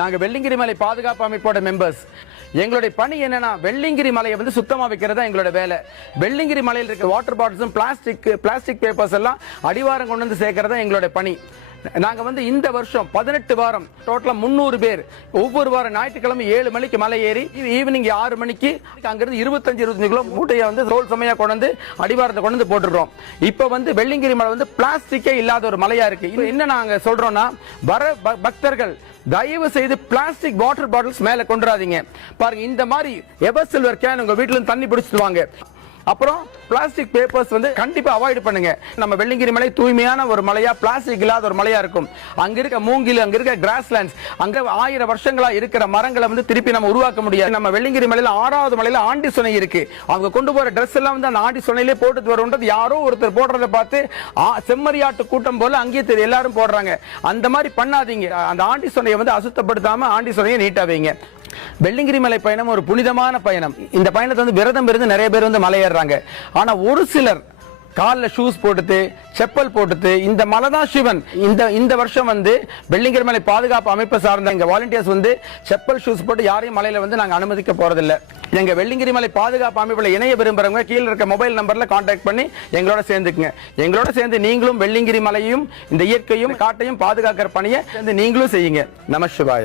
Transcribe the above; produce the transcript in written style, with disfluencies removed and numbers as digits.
நாங்க வெள்ளிங்கிரி மலை பாதுகாப்பு அமைப்போட மெம்பர்ஸ். எங்களுடைய பணி என்னன்னா வெள்ளிங்கிரி மலையை வந்து சுத்தமா வைக்கிறதா எங்களோட வேலை. வெள்ளிங்கிரி மலையில் இருக்க வாட்டர் பாட்டில்ஸும் பிளாஸ்டிக் பேப்பர்ஸ் எல்லாம் அடிவாரம் கொண்டு வந்து சேர்க்கறதா எங்களோட பணி. நாங்க வந்து இந்த வருஷம் 18 வாரம் டோட்டலா 300 பேர் ஒவ்வொரு வாரம் ஞாயிற்றுக்கிழமை 7 மணிக்கு மலை ஏறி ஈவினிங் 6 மணிக்கு அங்கிருந்து 25 கிலோ மூட்டையை வந்து ரோல் சமையா கொண்டு வந்து அடிவாரத்தை கொண்டு வந்து போட்டுருக்கோம். இப்ப வந்து வெள்ளிங்கிரி மலை வந்து பிளாஸ்டிக்கே இல்லாத ஒரு மலையா இருக்கு. இது என்ன நாங்க சொல்றோம்னா, வர பக்தர்கள் தயவு செய்து பிளாஸ்டிக் வாட்டர் பாட்டில்ஸ் மேல கொண்டுறாதீங்க. பாருங்க, இந்த மாதிரி எவர் சில்வர் கேன் உங்க வீட்டுல இருந்து தண்ணி பிடிச்சிட்டு வாங்க. அப்புறம் பிளாஸ்டிக் பேப்பர்ஸ் வந்து கண்டிப்பா அவாய்ட் பண்ணுங்க. நம்ம வெள்ளிங்கிரி மலை தூய்மையான ஒரு மலையா, பிளாஸ்டிக் இல்லாத ஒரு மலையா இருக்கும். அங்க இருக்க மூங்கில், அங்க இருக்க கிராஸ்லேண்ட்ஸ், அங்க 1000 வருஷங்களா இருக்கிற மரங்களை வந்து திருப்பி நம்ம உருவாக்க முடியாது. நம்ம வெள்ளிங்கிரி மலையில 6வது மலையில ஆண்டி சுனை இருக்கு. அவங்க கொண்டு போற ட்ரெஸ் எல்லாம் வந்து அந்த ஆண்டி சுனையிலே போட்டு வரும்ன்றது யாரோ ஒருத்தர் போடுறத பார்த்து செம்மறியாட்டு கூட்டம் போல அங்கேயே எல்லாரும் போடுறாங்க. அந்த மாதிரி பண்ணாதீங்க. அந்த ஆண்டி சுனையை வந்து அசுத்தப்படுத்தாம ஆண்டி சுனையை நீட்டா வைங்க. வெள்ளிங்கிரி மலை பயணம் ஒரு புனிதமான பயணம். இந்த பயணத்தை வந்து விரதம் இருந்து நிறைய பேர் வந்து மலை ஏறுறாங்க. ஆனா ஒரு சிலர் கால்ல ஷூஸ் போட்டுட்டு செப்பல் போட்டுட்டு இந்த மலை தான் சிவன். இந்த வருஷம் வந்து வெள்ளிங்கிரி மலை பாதுகாப்பு அமைப்பு சார்ந்த எங்க வாலண்டியர்ஸ் வந்து செப்பல் ஷூஸ் போட்டு யாரையும் மலையில வந்து நாங்க அனுமதிக்க போறதில்லை. எங்க வெள்ளிங்கிரி மலை பாதுகாப்பு அமைப்புல இணைய விரும்புறவங்க கீழே இருக்க மொபைல் நம்பர்ல கான்டாக்ட் பண்ணி எங்களோட சேர்ந்துக்குங்க. எங்களோட சேர்ந்து நீங்களும் வெள்ளிங்கிரி மலையையும் இந்த இயற்கையும் காட்டையும் பாதுகாக்கிற பணியை நீங்களும் செய்யுங்க. நம சிவாய.